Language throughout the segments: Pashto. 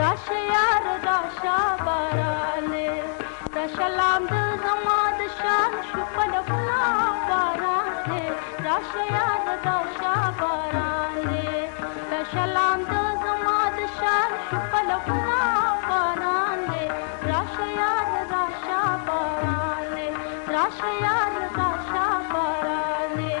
राशे यार राशा बाराले रशलाम द जमाद शान शुपल फुला बाराले राशे यार राशा बाराले रशलाम द जमाद शान शुपल फुला बाराले राशे यार राशा बाराले राशे यार राशा बाराले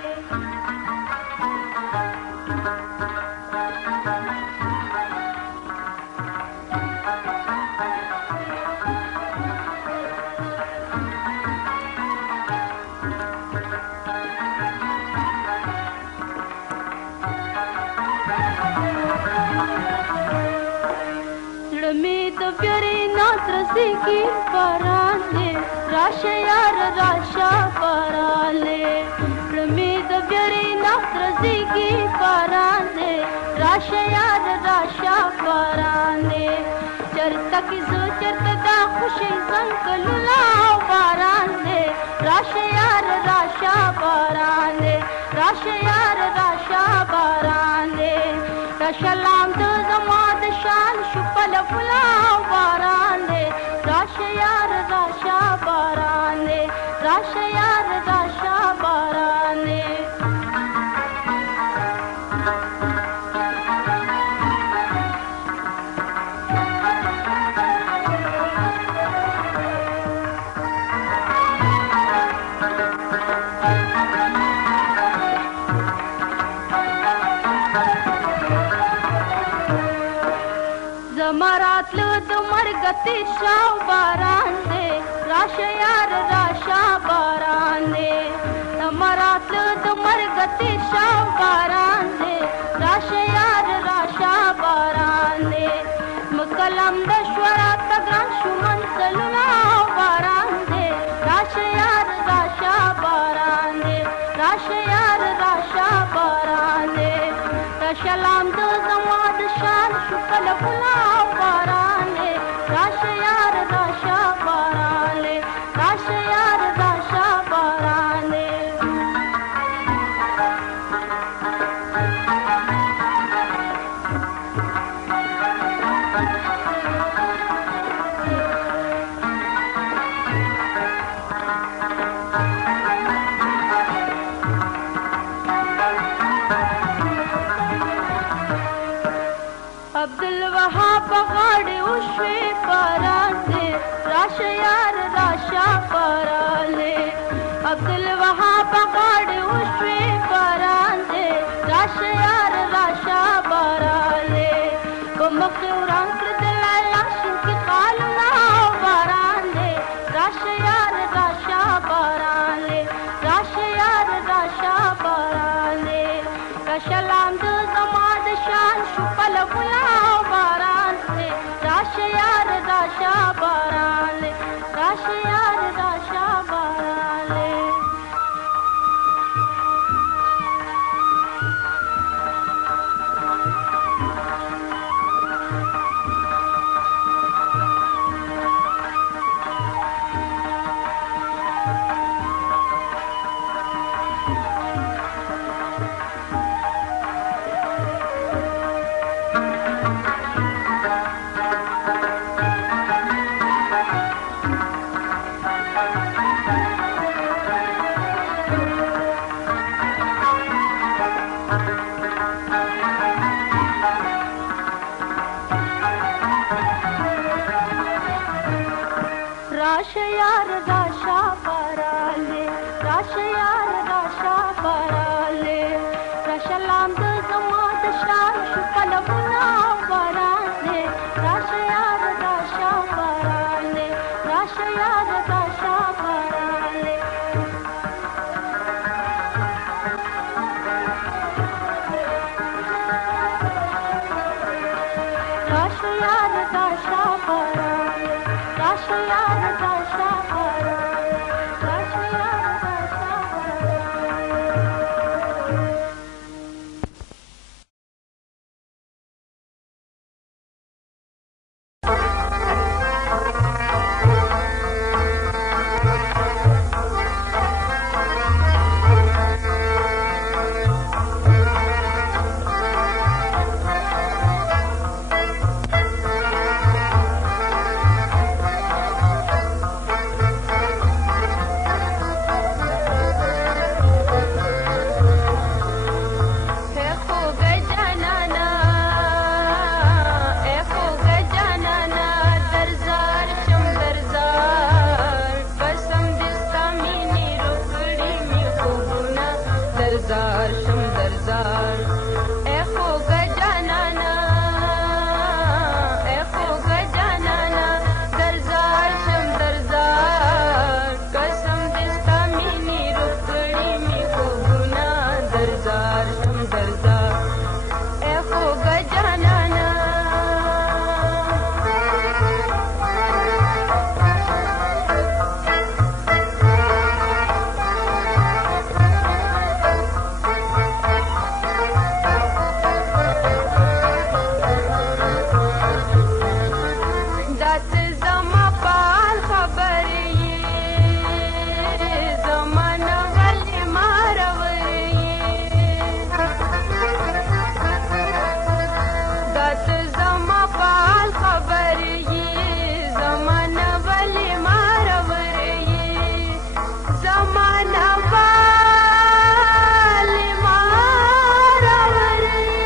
की पराले राशे यार राशा पराले प्रमीद व्यरी नात्रजी की पराले राशे यार राशा पराले चरता की जो चरता खुशी संकलुला पराले राशे यार राशा पराले राशे यार राशा पराले रशलाम दो जमाद शान शुपल फुला पराले राशे यार राशा बाराले राशे यार राशा बाराले जमरातलं मरगती शाव बारांले राशे यार राशा बारांले जमरातलं मरगती शाव बारांले राशे यार राशा बारांले मकलम दश्वरात ग्राम शुमन सलुना बारांले राशे यार राशा बारांले राशे यार राशा बारांले रशलाम दो जमाद शान शुकल फुला बारांले राशे यार राशा बारांले राशे यार राशा बारांले अब्दुल वहाब गाड़े उशे पराले राशे यार राशा पराले अब्दुल वहाब गाड़े उशे पराले राशे यार राशा पराले वो मखुरान कृतला शिंकी कालना पराले राशे यार राशा पराले राशे यार राशा पराले रशलाम दो जमाद शान शुपल फुला बाराले राशे यार राशा बाराले राशे यार राशा बाराले राशे यार राशा पराले राशे यार राशा पराले रशलाम दो जमात शान शुकल फुला पराले राशे यार राशा पराले राशे यार राशा पराले राशे यार राशा पराले राशे यार राशा पराले राशे यार राशा زما پال خبر یې زمانه ولې مارور یې زمانه ولې مارور یې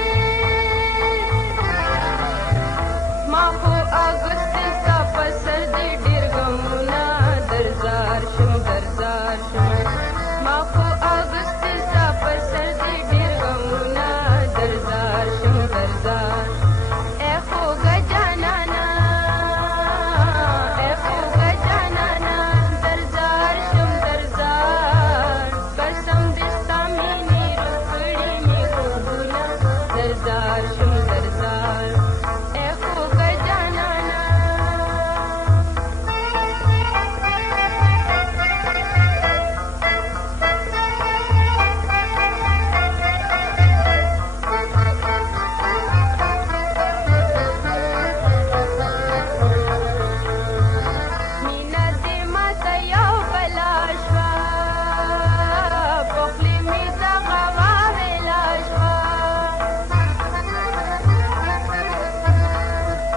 ما خو اګست ستا په سر دې ډېر غمونه درزار شم درزار شم ما خو اګست ستا په سر دې ډېر غمونه درزار شم درزار اے خوږه جانانه اے خوږه جانانه درزار شم درزار قسم دې ستا مینې روح کړي مې خوبونه درزار شم درزار اے خوږه جانانه مینه دې ماته یو بلا شوه په خولې مې دغه واویلا شوه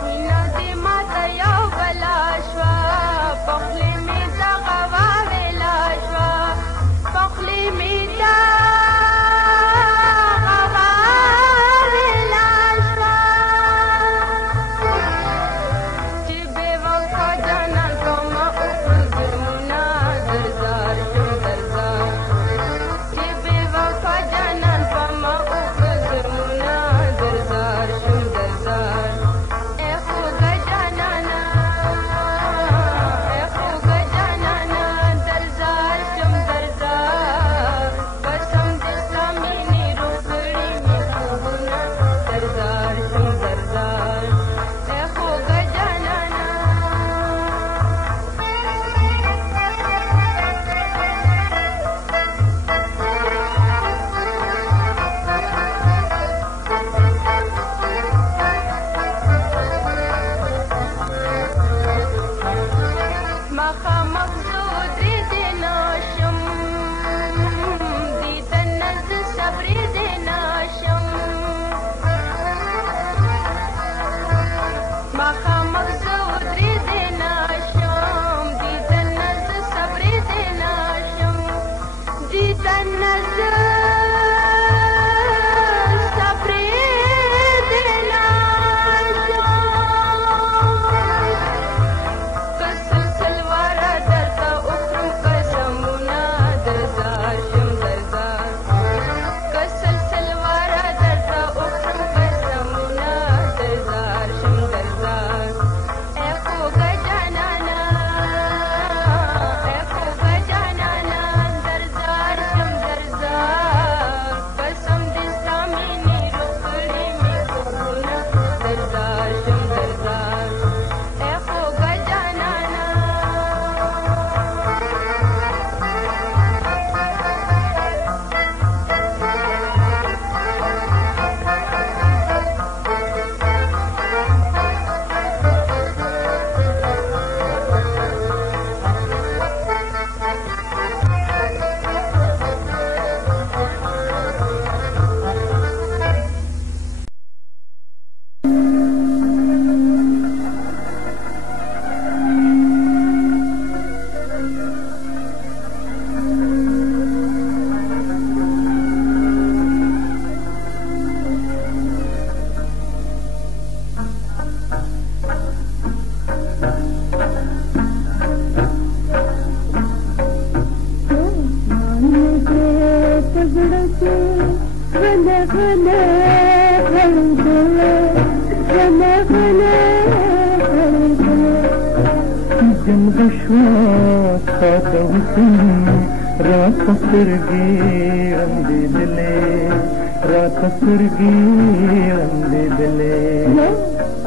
مینه دې ماته یو بلا شوه په خولې مې دغه واویلا شوه په خولې مې دغه واویلا شوه چې بې وفا جانان کومه وکړو ظلمونه درزار شم درزار چې بې وفا جانان کومه وکړو ظلمونه درزار شم درزار اے خوږه جانانه اے خوږه جانانه درزار شم درزار قسم دې ستا مینې روح کړي مې خوبونه درزار شم درزار اے خوږه جانانه مخامخ زه ودرېدې نه شم دیدن نه زه صبرېدې نه شم مخامخ زه ودرېدې نه شم دیدن نه زه صبرېدې نه شم دیدن نه زه صبرېدې نه شم که سلسل واره درته وکړم قسمونه درزار شم درزار که سلسل واره درته وکړم قسمونه درزار شم درزار اے خوږه جانانه اے خوږه جانانه درزار شم درزار قسم دې ستا مینې روح کړي مې خوبونه درزار شم درزار اے خوږه جانانه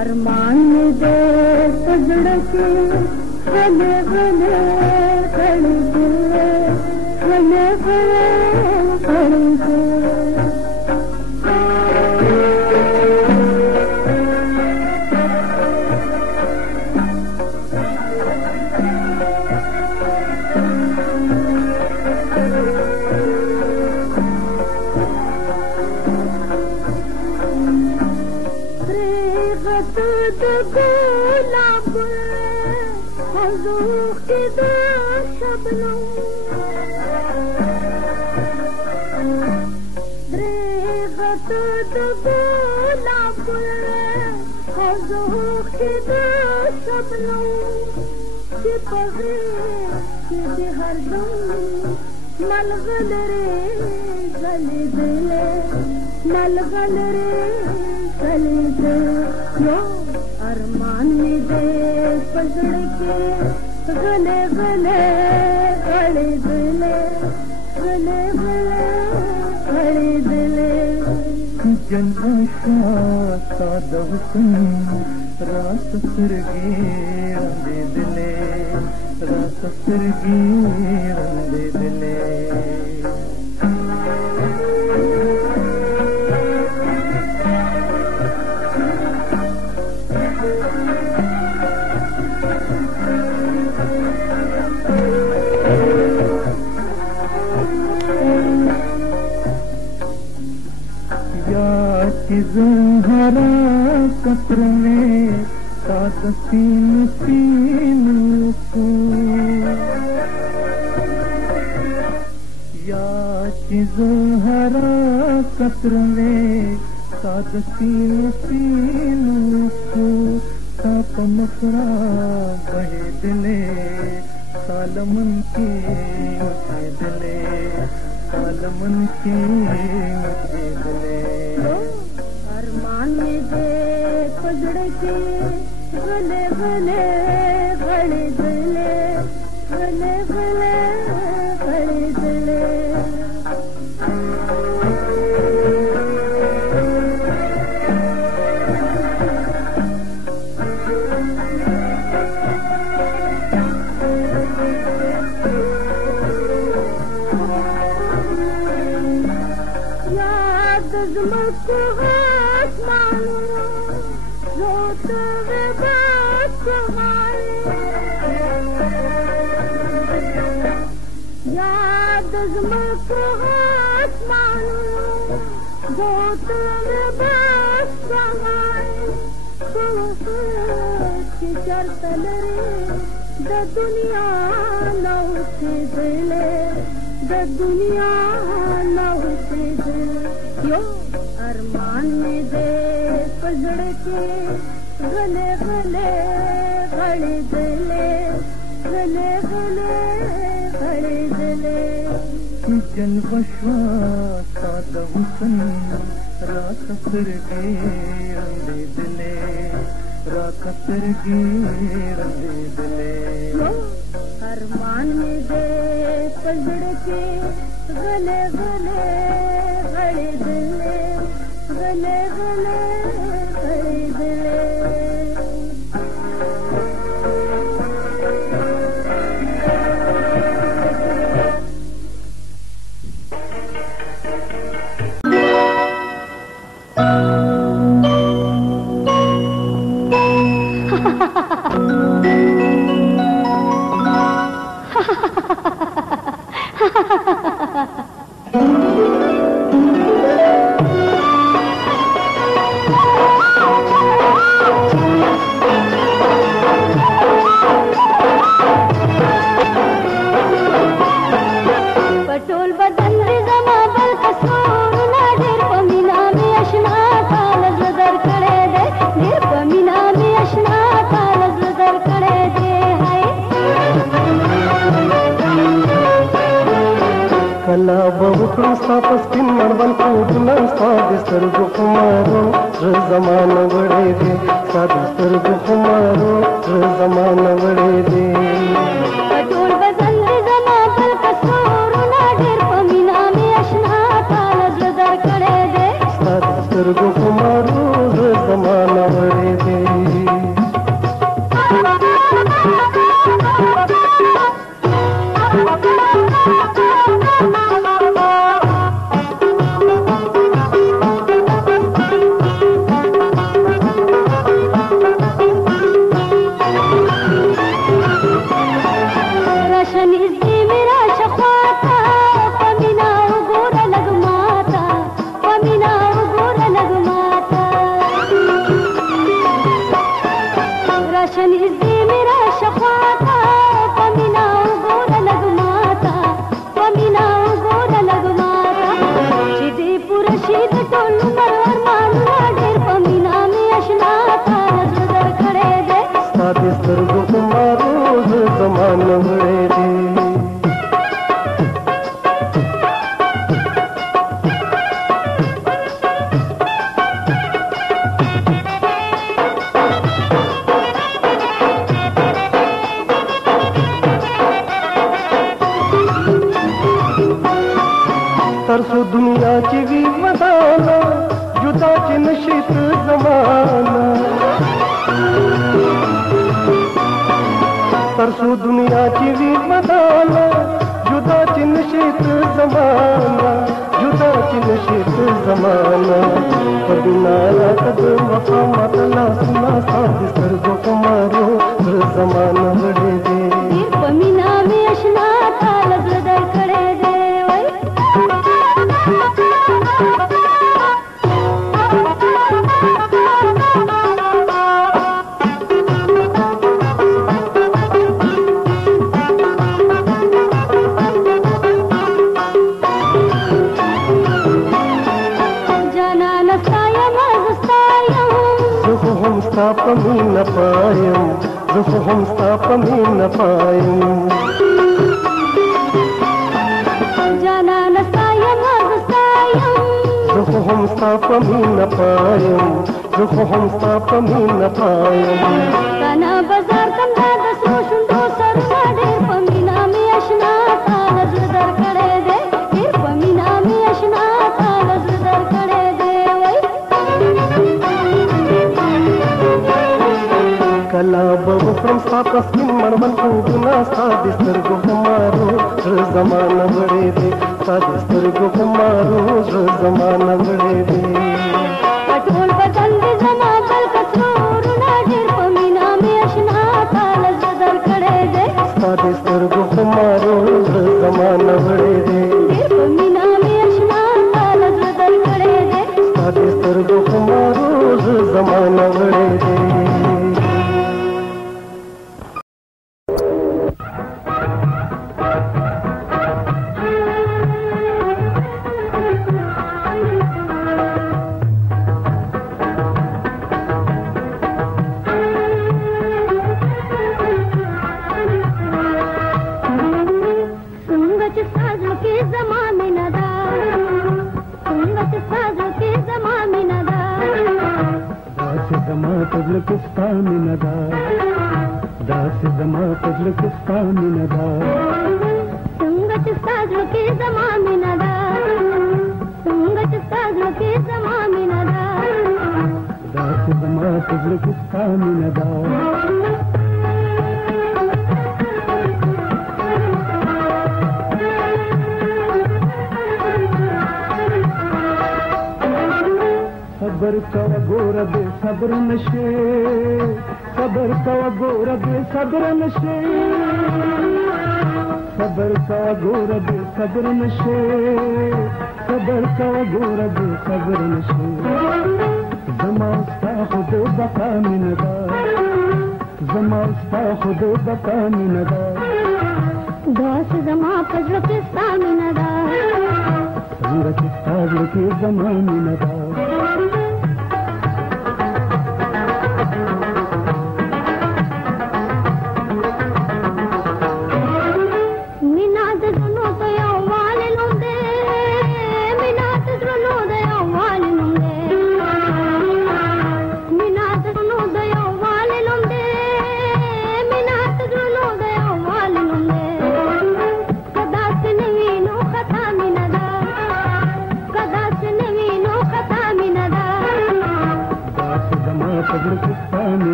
अरमान दे सजड़ के गले गले खड़े गले गले खड़े तो गुलाब हजूर की दो शबनम रेगत तो गुलाब हजूर की दो शबनम सिपहे कि हरदम मलगल रे गले दिले मलगल रे गले दिले यो अरमान में दे पजड़ के गले गले गले दिले गले गले गले दिले जन्म सादवसन रात सरगे रंदे दिले रात सरगे रंदे दिले ज़हरा कतर में तादसीन सीन को या ज़हरा कतर में तादसीन सीन को ताप मकरा बहे दिले सालमन के मुझे दिले सालमन के मुझे दिले अरमान में दे पजड़ के गले गले गले गले गले गले गले गले याद को याद को आसमान बहुत बस समाए की चरतल रे द दुनिया नौ से दिले द दुनिया नौ से दिले यो अरमान में दे पजड़ के गले गले गले दिले गले गले गले दिले जलवश्वा सादवसन रात सरगे रंदे दिले रात सरगे रंदे दिले अरमान में दे पजड़ के गले गले गले दिले गले गले गले दिले वापस किन मरबन कूटना साद सरगु कुमारो जमान बड़े दे साद सरगु कुमारो जमान बड़े दे पटोल बदन दे जमा पल कसूर ना ढेर पमीना में अशना काल जदर करे दे साद सरगु कुमारो जमान बड़े दे شنیز دی میرا شخواتا پمینا وګور لګماتا پمینا وګور لګماتا چې دې پوره شي د ټول عمر ارمانونه ډېر پمینا مې اشنا تا نظر کړې دې ستا د سترګو خمارو زمانه وړې دي तरसो दुनिया की भी मदाना जुदा की नशीत जमाना तरसो दुनिया की भी मदाना जुदा की नशीत जमाना जुदा की नशीत जमाना पबिना कद वफा मतला सुना साथ सरगो कुमारो जमाना बड़े दे पमीना में अशना था लजदर खड़े दे पमीन पायम रुख हम पमीन पायम जाना नसायम गुसायम रुख हम पमीन पायम रुख हम पमीन पायम काना बाजार कंदा दसरो शुंडो सरना ढेर पमीना में अशना था नजर करे दे ढेर पमीना में अशना था नजर करे दे कला बवफ्रम सातस्किन मनमन कुगुना सादिस्तर गो हमारो जमाना बड़े दे सादिस्तर गो हमारो जमाना बड़े दे पटोल बदन दे जमा बल कसरूर ना ढेर पमीना में अशना था नजर करे दे सादिस्तर गो हमारो जमाना बड़े दे ढेर पमीना में अशना था नजर करे दे सादिस्तर गो हमारो जमाना बड़े दे सबर का गोरा दे सबर नशे सबर का गोरा दे सबर नशे सबर का गोरा दे सबर नशे सबर का गोरा दे सबर नशे जमास्ता खुद बका मिनदा जमास्ता खुद बका मिनदा दास जमा फजल किस्ता मिनदा संगत साज के जमा मिनदा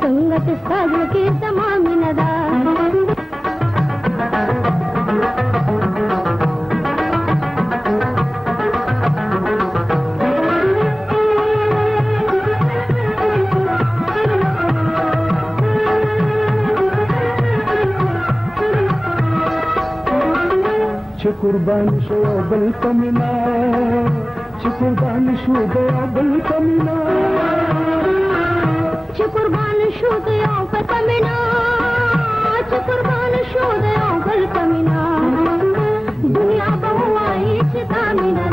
संगत साज के जमा मिनदा कुर्बान शो बल कमीना कुर्बान शो बल कमीना कुर्बान شوديو فتمنا قربان شوديو قلبنا دنيا بهواي تدامنا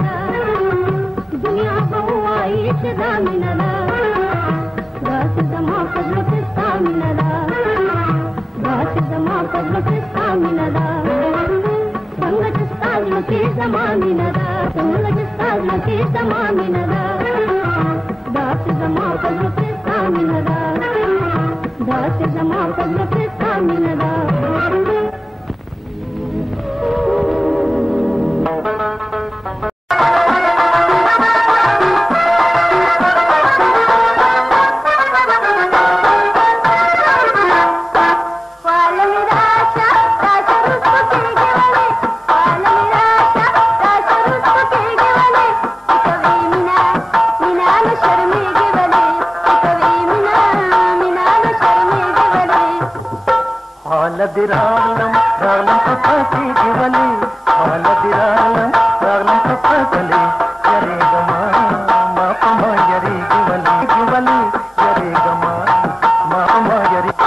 دنيا بهواي تدامنا راس دما قبل تستامنا راس دما قبل تستامنا संगत साजन के ज़माने नदा संगत साजन के ज़माने नदा दास जमा कब्र पे सामने नदा दास जमा कब्र पे सामने नदा दिरालम रालम पपाती जीवली दिरालम रालम पपातली यरे गमा मापमा यरे जीवली जीवली यरे गमा मापमा यरे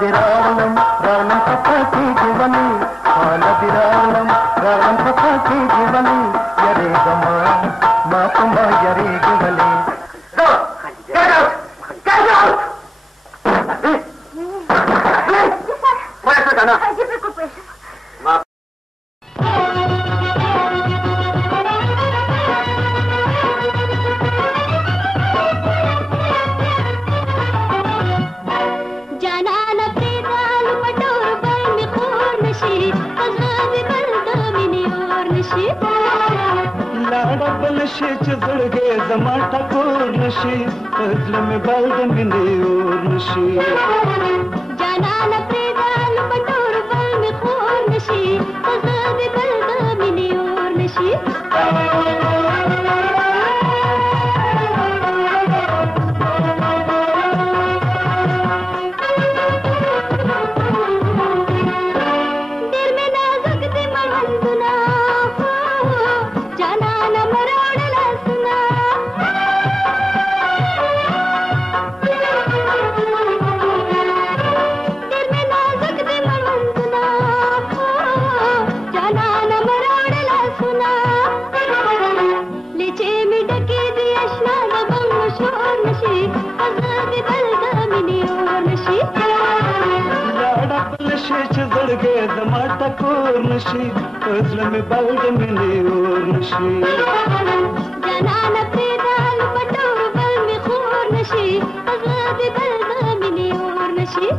दिरालम रालम पपाती जीवनी दिरालम रालम पपाती जीवनी यरे गमा मापमा यरे जीवनी زما ټکور نشي فضل می بلد مینه اور نشي جانان پریدال پټور بل می خور نشي فضل می بلد مینه اور نشي دل می نازک دی مړوندونه और नशी फजल में बल्द मिले और नशी जनान प्रेदाल पटोर बल में खूर नशी फजल में बल्द मिले और नशी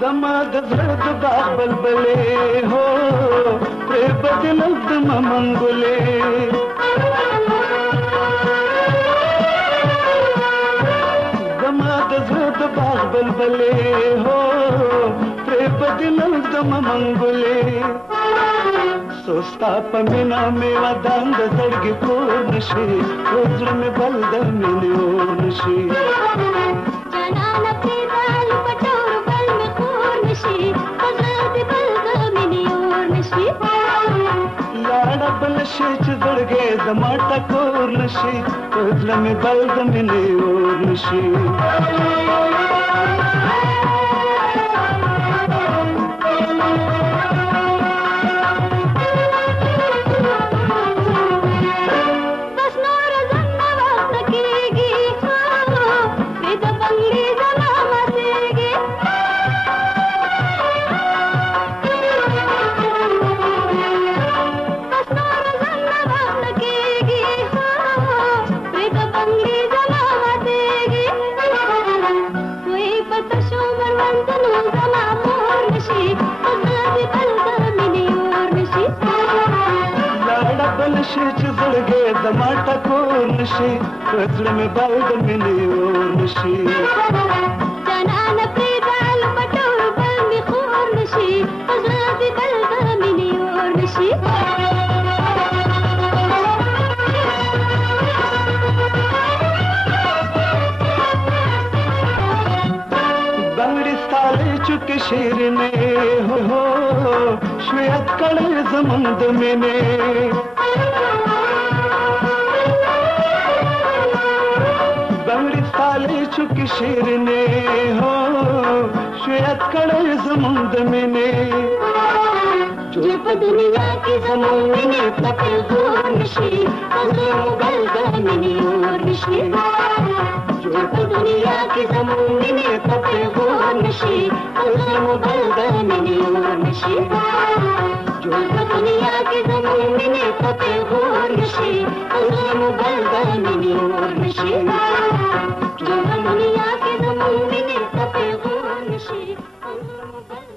दमाद जर्द बाबल बले हो प्रे बदल दम मंगुले दमाद जर्द बाबल बले हो प्रे बदल दम मंगुले सोस्ता पमिना मेवा दांद दर्ग को नशी रोज में बल्द मिले और नशी जनान प्रेदाल पटोर बल में खूर नशी फजल में बल्द मिले और नशी लाड़ा बलशे चढ़ गए दमाटा कोर नशी फजल में बल्द मिले और नशी चढ़ गए दमाटा कोर नशी फजल में बल्द मिले और नशी जनान प्रेदाल पटोर बल में खूर नशी फजल में बल्द मिले और नशी बंगड़ी साले चुके शेर ने हो श्वेत कड़े जमंद में ने बंगड़ी साले चुके शेर ने हो श्वेत कड़े जमंद में ने जो दुनिया की जमीन ने तपे गोर नशी फजल में बल्द मिले और नशी जो दुनिया की जमीन ने तपे गोर नशी फजल में बल्द मिले और नशी जो दुनिया की जमीन ने तपे गोर नशी फजल में बल्द मिले और नशी जो दुनिया की जमीन ने तपे गोर नशी फजल में बल्द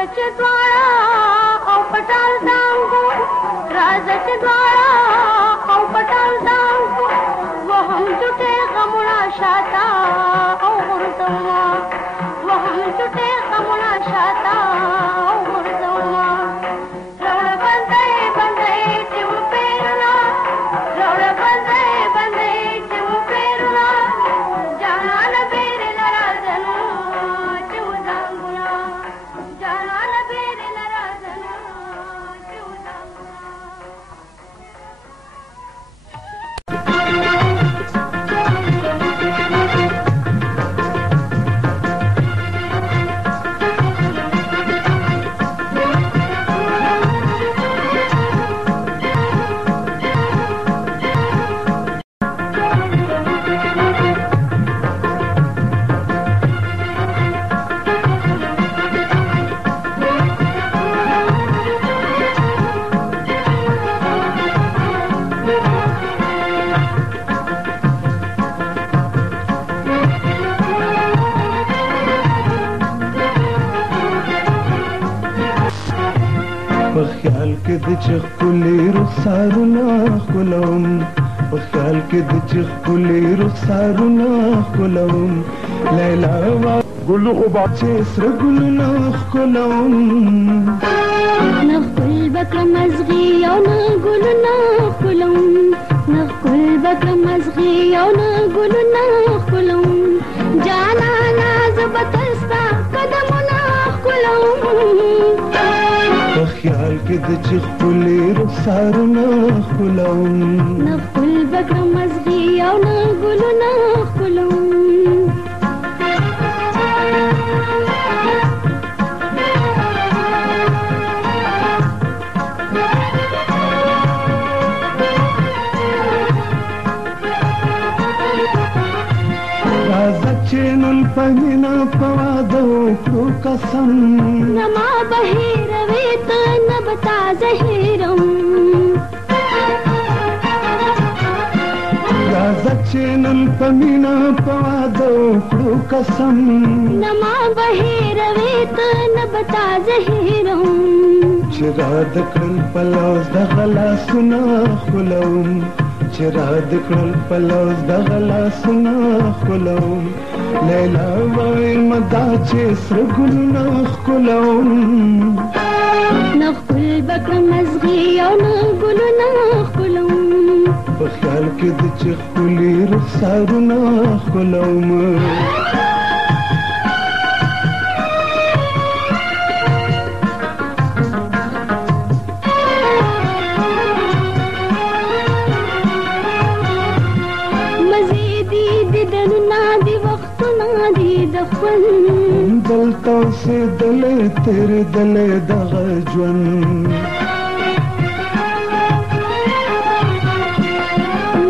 राजा चितवाड़ा और पटाल दांगो, राजा चितवाड़ा और पटाल दांगो, वो हम जुटे गमुना शाता और दवा, वो हम जुटे गमुना शाता और दवा। रौड़ बंदे बंदे टिव पेरना, रौड़ बंदे बंदे टिव पेरना, जाना न बेरे नराजना टिव दांगुना, जाना न बेरे नराजना टिव दांगुना। بخيال كده تشخلي رخصارنا خلوم، بخيال كده تشخلي رخصارنا خلوم، ليلى قولوا بعض يسر قولنا خلوم. نقول بك مزغي ونقول نخلوم، نقول بك مزغي ونقول نخلوم، جانا نازبت استا قدمنا خلوم. بخيال كده تشخلي رخصارنا خلوم، نقول بك مزغي ونقول نخلوم. راځه الفهمنا فوادو كرو قسم، نما بهير ويت نبتا زهيرم، راځه الفهمنا فوادو كرو قسم، نما بهير ويت نبتا زهيرم، چراد کړل پلوز د غلا سنا خلوم، چراد کړل پلوز د غلا سنا خلوم، لیلا وای مدا چې سر ګلونه خلوم. نخل بک مزغي او نقول نخلوم، په خیال کې د چخلي رخسارونه خلوم. دلتا سے دلے تیرے دلے دغه ژوند،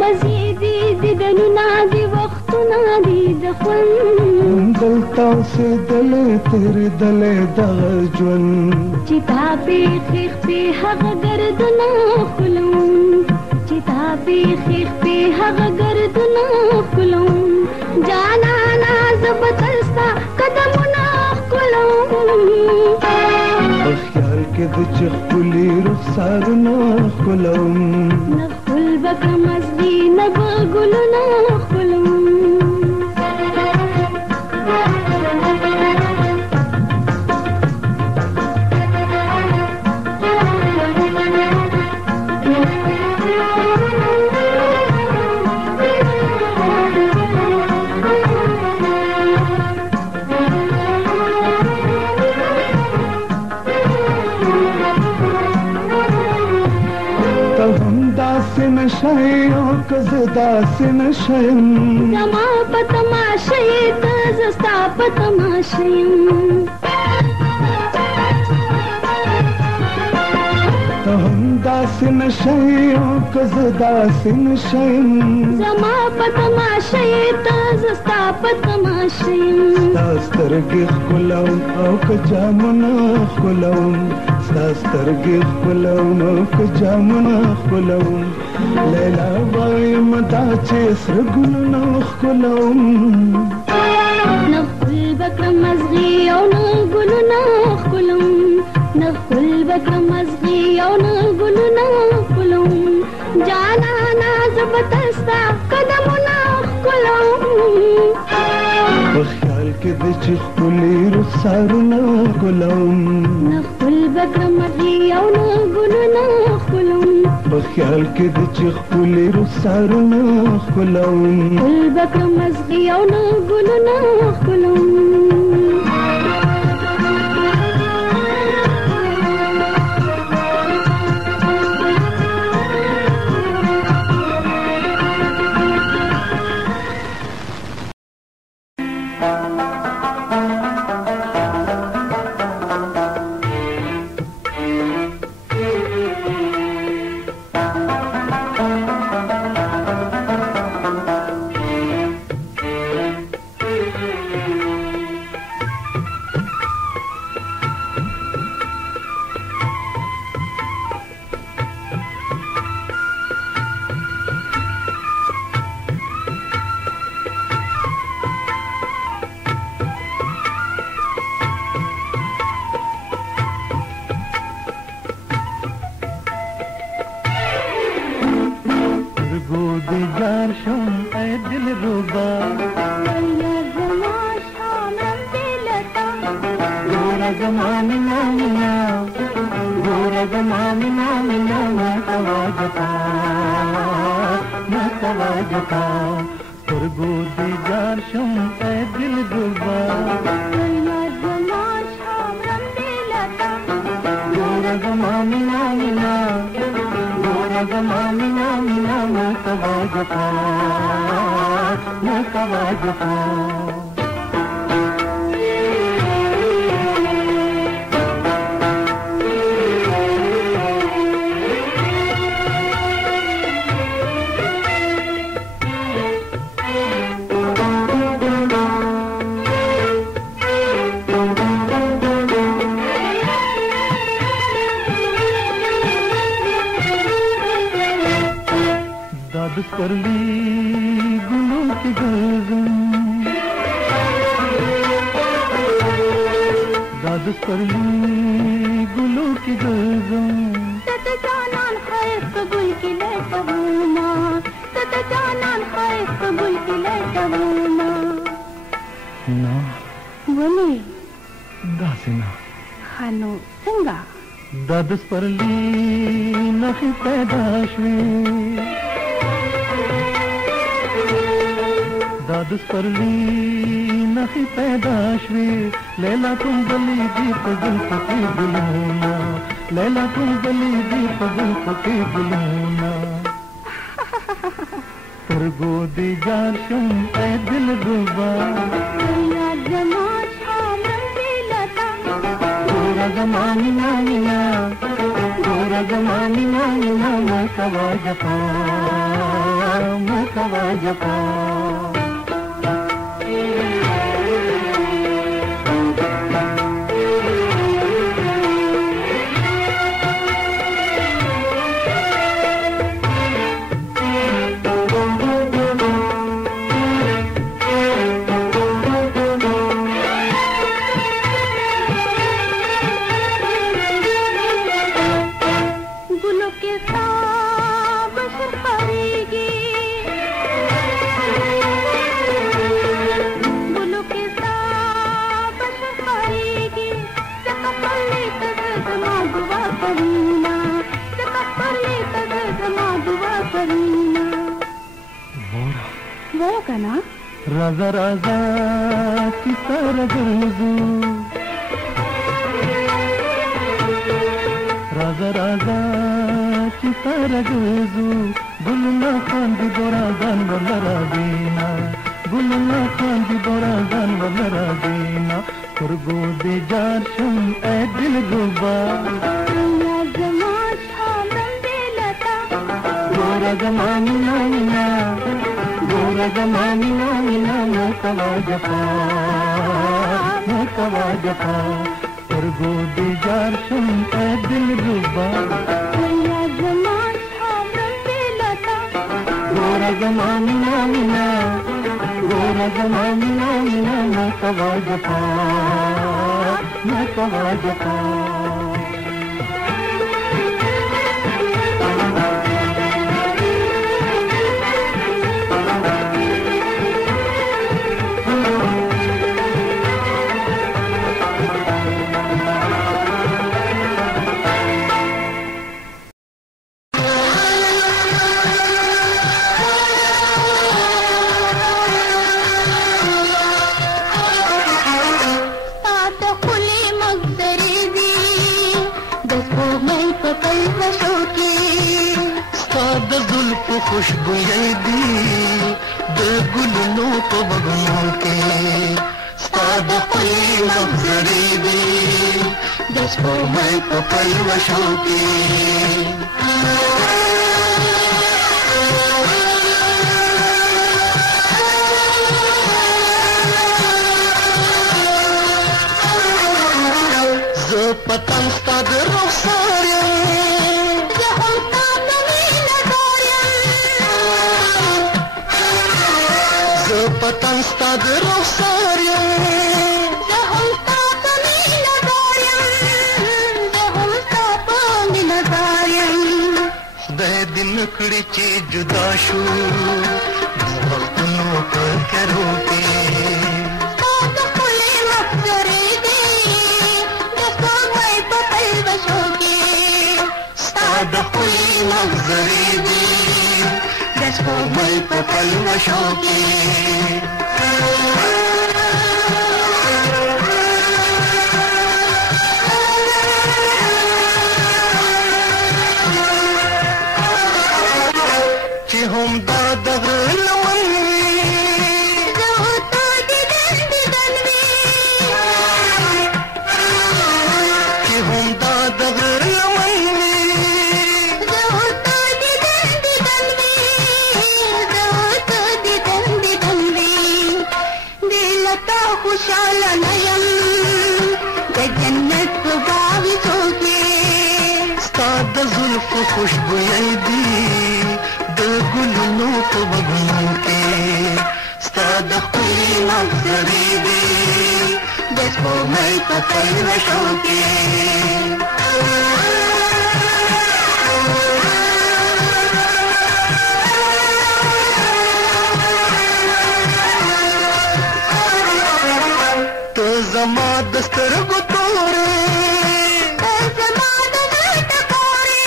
مزیدی دیدنونه دی وختونه دی د خوند، دلتا سے دلے تیرے دلے دغه ژوند، چې تا خیخ په هغه ګردونه خلوم، چې تا خیخ په هغه ګردونه خلوم، جانا نازبتستا قدمونه خلوم. په خیال کې د چخلي رخسارونه خلوم، نخل بک مزدي نبا ګلونه خلوم. نشایم کز داس نشایم، زما په تماشې ته زستا په تماشیم، ته هم داس نشایم کز داس نشایم، زما په تماشې ته زستا په تماشیم، ستا سترګې ښکلوم او که جامونه ښکلوم، ستا سترګې ښکلوم او که جامونه ښکلوم، لیلا وایم دا چې سره ګلونه ښکلوم. نه ګل بکړم مزغي او نه ګلونه ښکلوم، نقل بكم أصغي أو نقولنا كلهم جانا زبتستا قدمنا كلهم بخيال كده تخلي رخصارنا كلهم نقل بكم أصغي أو نقولنا كلهم بخيال كده تخلي رخصارنا كلهم نقل بكم أصغي أو نقولنا كلهم دادس پرلی نخی پیدا شوی دادس پرلی نخی پیدا شوی لیلا تم گلی دی پگل پکی گلونا لیلا تم گلی دی پگل پکی گلونا ترگو دی جار شم اے دل ربا زمانی نامینا گورا زمانی نامینا مکوا جفا مکوا جفا राजा राजा किसा रगजू राजा राजा किसा रगजू गुलना खान दी बोरा गान वलरा दीना गुलना खान दी बोरा गान वलरा दीना करगो दे जार शम ए दिल रुबा गोरा जमानी नामिना गोरा जमानी नामिना मकवा जफा करगो दे जार शम ए दिल रुबा गोरा जमानी नामिना मकवा जफा په پلوشو کې ستا د زلفو خوشبویۍ دي د ګلونو په وږمو کې ستا د ښکلي منظرې دي د سپوږمۍ په پلوشو کې زه پتنګ ستا د رخسار یم زه هم ستا په مینه دار یم زه پتنګ ستا د رخسار یم زه هم ستا په مینه دار یم زه هم ستا په مینه دار یم خدای دې نه کړي چې جدا شو د وختونو په کرو کې ستا د ښکلې مفکرې دي د سپوږمۍ په پلوشو کې ستا د ښکلي منظرې دي د سپوږمۍ په پلوشو کې چې هم دا د غره لمن وي زه ورته دیدن دیدن وي چې هم دا د غره لمن وي زه ورته دیدن دیدن وي زه ورته دیدن دیدن وي دې له تا خوشحاله نه یم د جنت په باغچو کې ستا د زلفو خوشبویۍ دي د ګلونو په وږمو کې ستا د ښکلي منظرې دي د سپوږمۍ په پلوشو کې ته زما د سترګو تورې ته زما د زړه ټکورې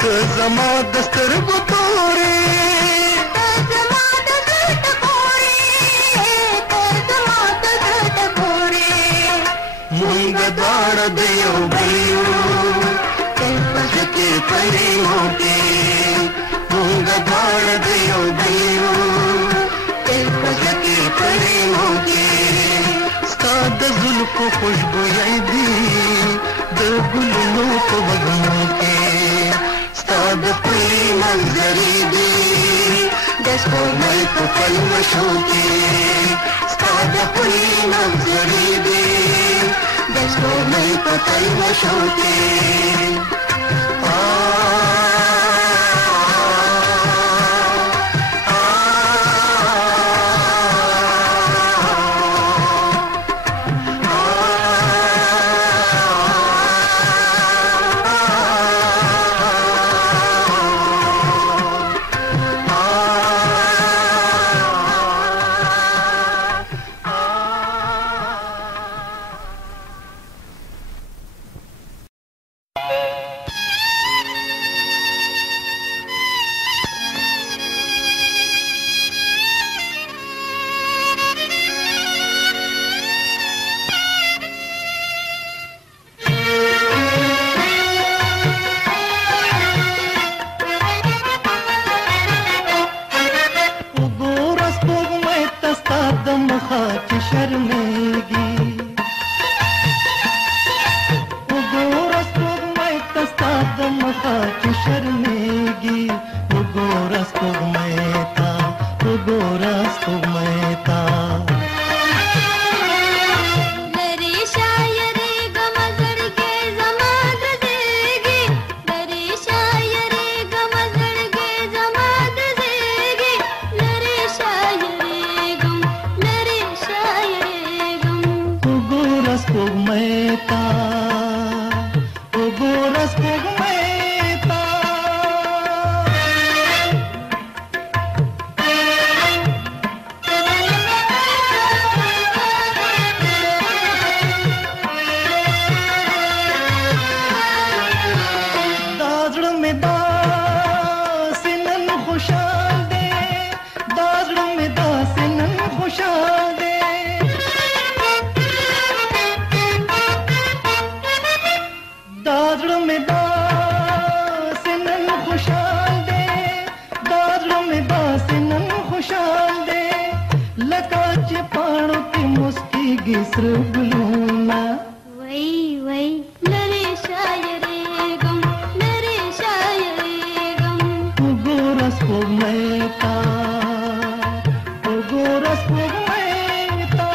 ته زما د سترګو تورې ته زما د زړه ټکورې ته زما د زړه ټکورې مونږ دواړه د یو بل یو تل په زړه کې پرېمو کې مونږ دواړه د یو بل یو تل په زړه کې پرېمو کې ستا د زلفو خوشبویۍ دي د ګلونو په وږمو کې ستا د ښکلي منظرې دي د سپوږمۍ په پلوشو کې ستا د ښکلي منظرې دي د سپوږمۍ په پلوشو کې سترګې سره ګلونه وای وای لری شاعرې غم لری شاعرې غم وګوره سپوږمۍ ته وګوره سپوږمۍ ته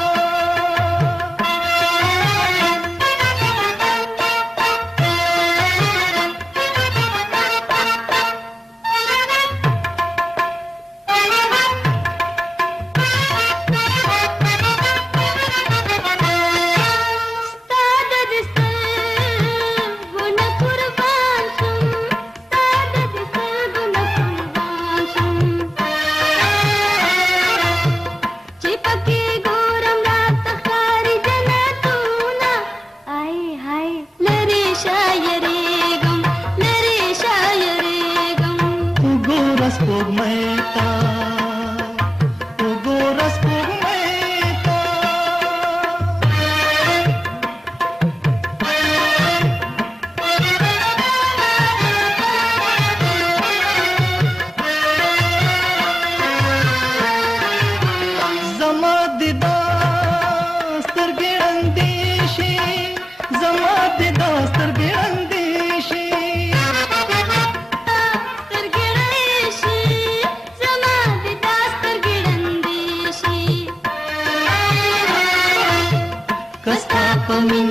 Come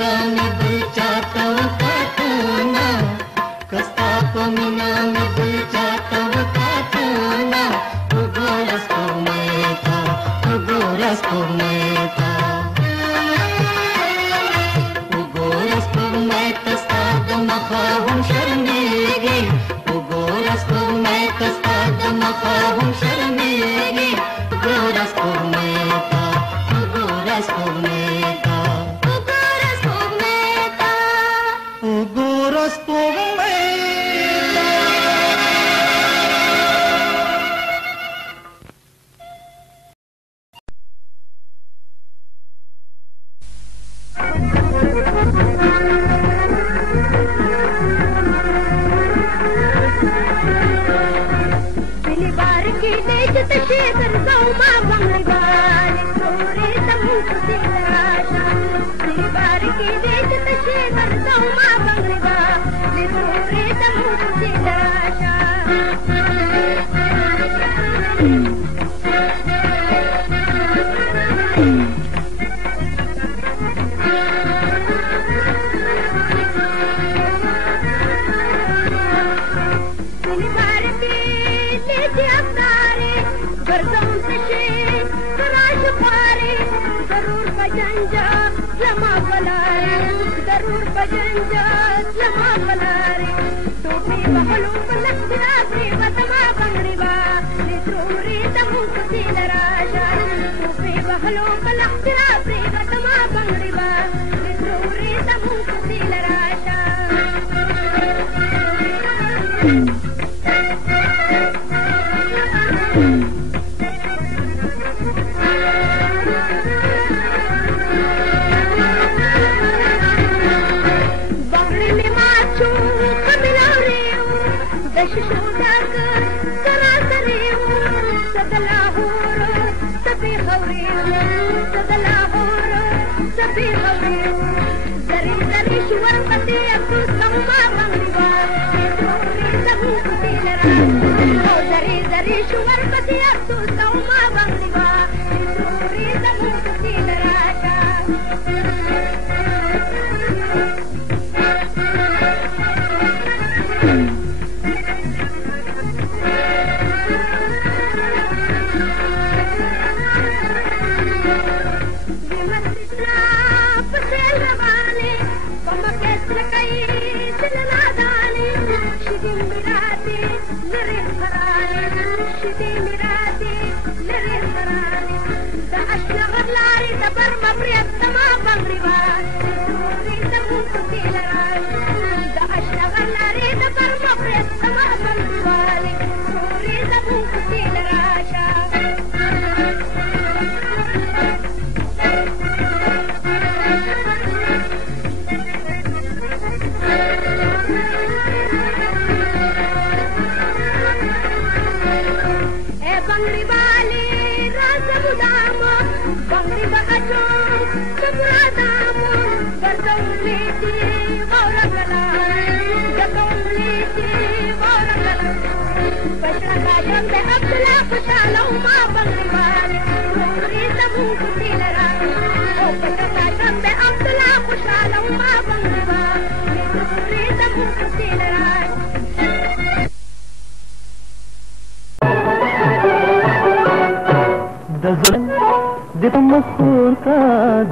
मखूर का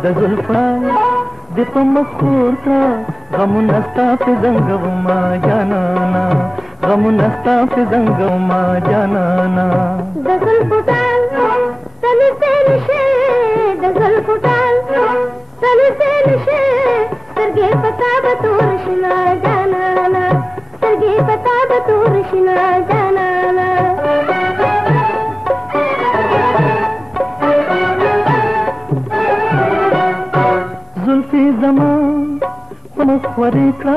दजुल्फा दिप मखूर का गम नस्ता पे जंगव मा जानाना गम नस्ता पे जंगव मा जानाना दजुल्फा तन से निशे दजुल्फा तन से निशे सरगे पता बतूर शिना जानाना सरगे पता बतूर शिना जानाना जुल्फी जमा पमखवरे का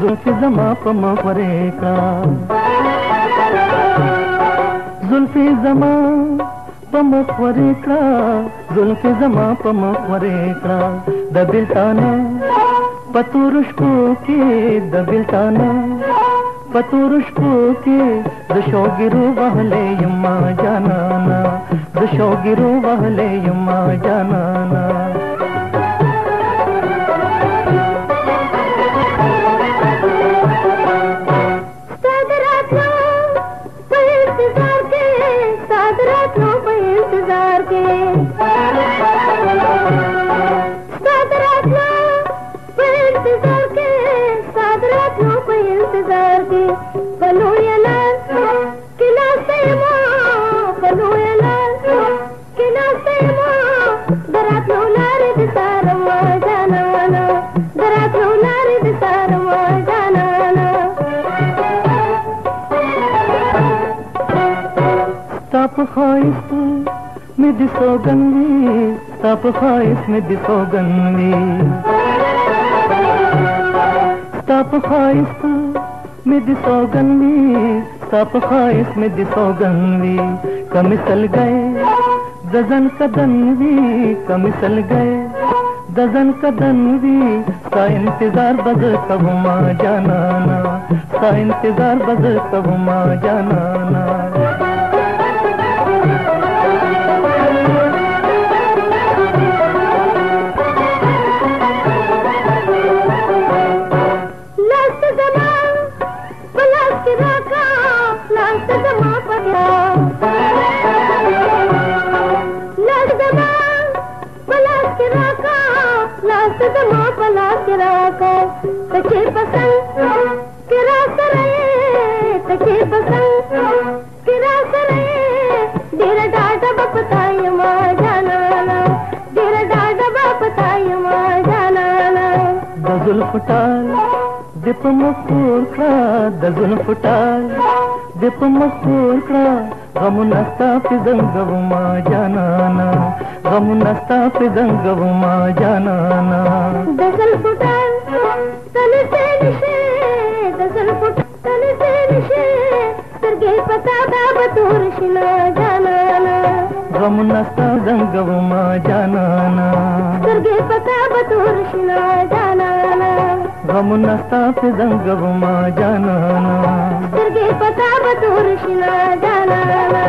जुल्फी जमा पमखवरे का जुल्फी जमा पमखवरे का जुल्फी जमा पमखवरे का दबिलताना पतुरुष्को के दबिलताना पतुरुष्को के दशोगिरो वहले यम्मा जानाना दशोगिरो वहले यम्मा जानाना में दिसो गंवी ताप खाइस में दिसो गंवी ताप खाइस में दिसो गंवी ताप खाइस में दिसो गंवी कमिसल गए दजन कदनवी कमिसल गए दजन कदनवी सा इंतजार बज कब मा जानाना सा इंतजार बज कब मा जानाना तके पसंद किरा सरे तके पसंद किरा सरे डेरा डाडा बपताय मा जानाना डेरा डाडा बपताय मा जानाना दजुल फुटाल दिप मखूर का दजुल फुटाल दिप मखूर का गम नस्ता पे जंगव मा जानाना गम नस्ता पे जंगव मा जानाना दजुल फुटाल तन से निशे दजुल फुटाल तन से निशे सरगे पता बतूर शिना जानाना गम नस्ता जंगव मा जानाना सरगे पता बतूर शिना जानाना गम नस्ता पे जंगव मा जानाना सरगे पता बतूर शिना जानाना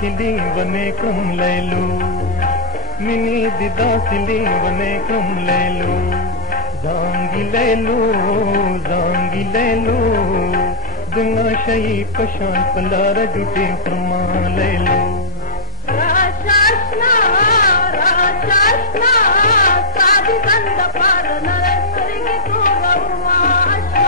सिली वने कम ले लो मिनी दिदा सिली वने कम ले लो जांगी ले लो दुना शही पशान पलार जुटे फरमा ले लो राशासना साधी गंध पार नरेश्वरी की तू रहुआशा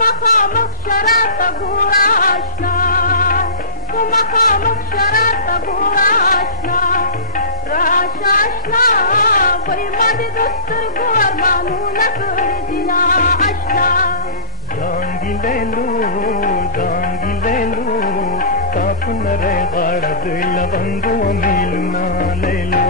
مخامخ شرات غوراشنا مخامخ شرات غوراشنا راشاشنا وای ماده دستر ګور مانو نکړ دینا آشنا जांगी ले लो ताप नरे गाड़ दिल बंगो मिल ना ले लो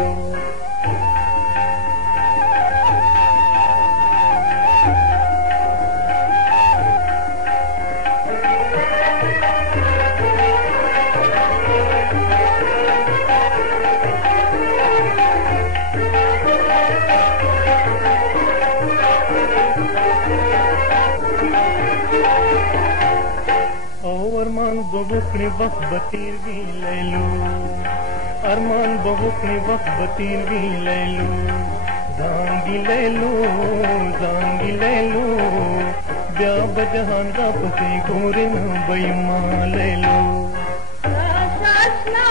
अरमान बबुकनी वक्त बतीर भी ले लो अरमान बबुकनी वक्त बतीर भी ले लो जांगी ले लो ब्या बजहान दा पसे गोरे न बैमा ले लो राशासना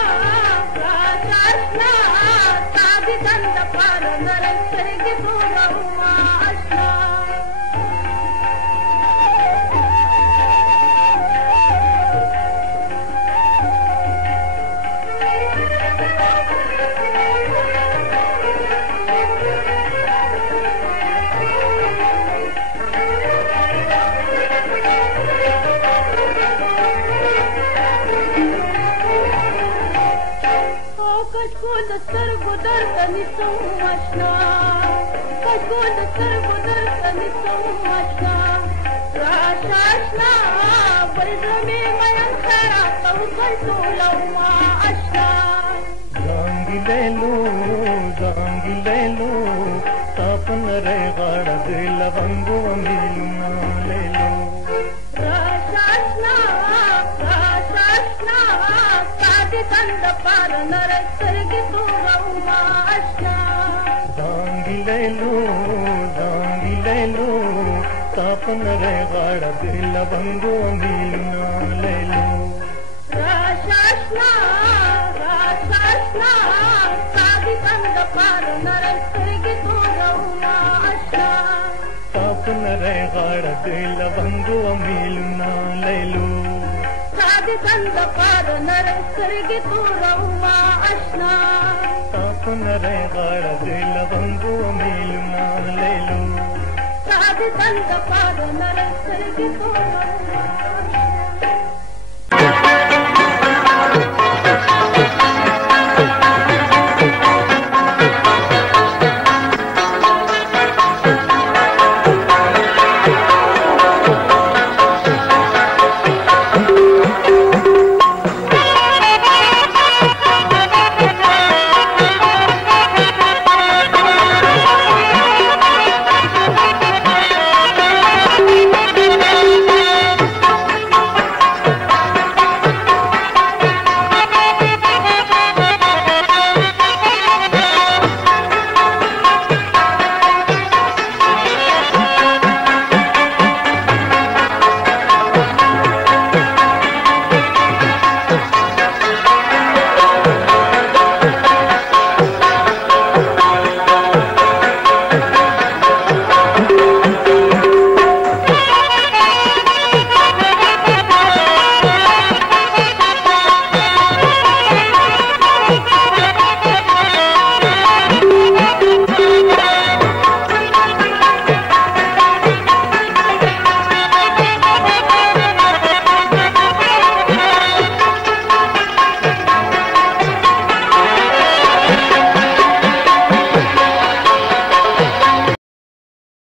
साधी गंध पार नरेश्वरी की तू रहुआशना कशगोल सरगो दर्शनी सोमशना कशगोल सरगो दर्शनी सोमशना राशासना वैद्रमे मयन खरा तौकल सोलवा अशना जांगी ले लो तापन रे गाड़ दिल बंगो मिल ना ले लो राशासना साधी गंध पार नरेश्वरी की तू रहुआशना जांगी ले लो तापन रे गाड़ दिल बंगो मिल ना ले लो राशासना साधी गंध पार नरेश्वरी की तू रहुआशना तापन रे गाड़ दिल बंगो मिल ना ले लो साधी गंध पार नरेश्वरी की तू रहुआशना तापन रे गाड़ दिल बंगो मिल ना ले लो साधी गंध पार नरेश्वरी की तू रहुआशना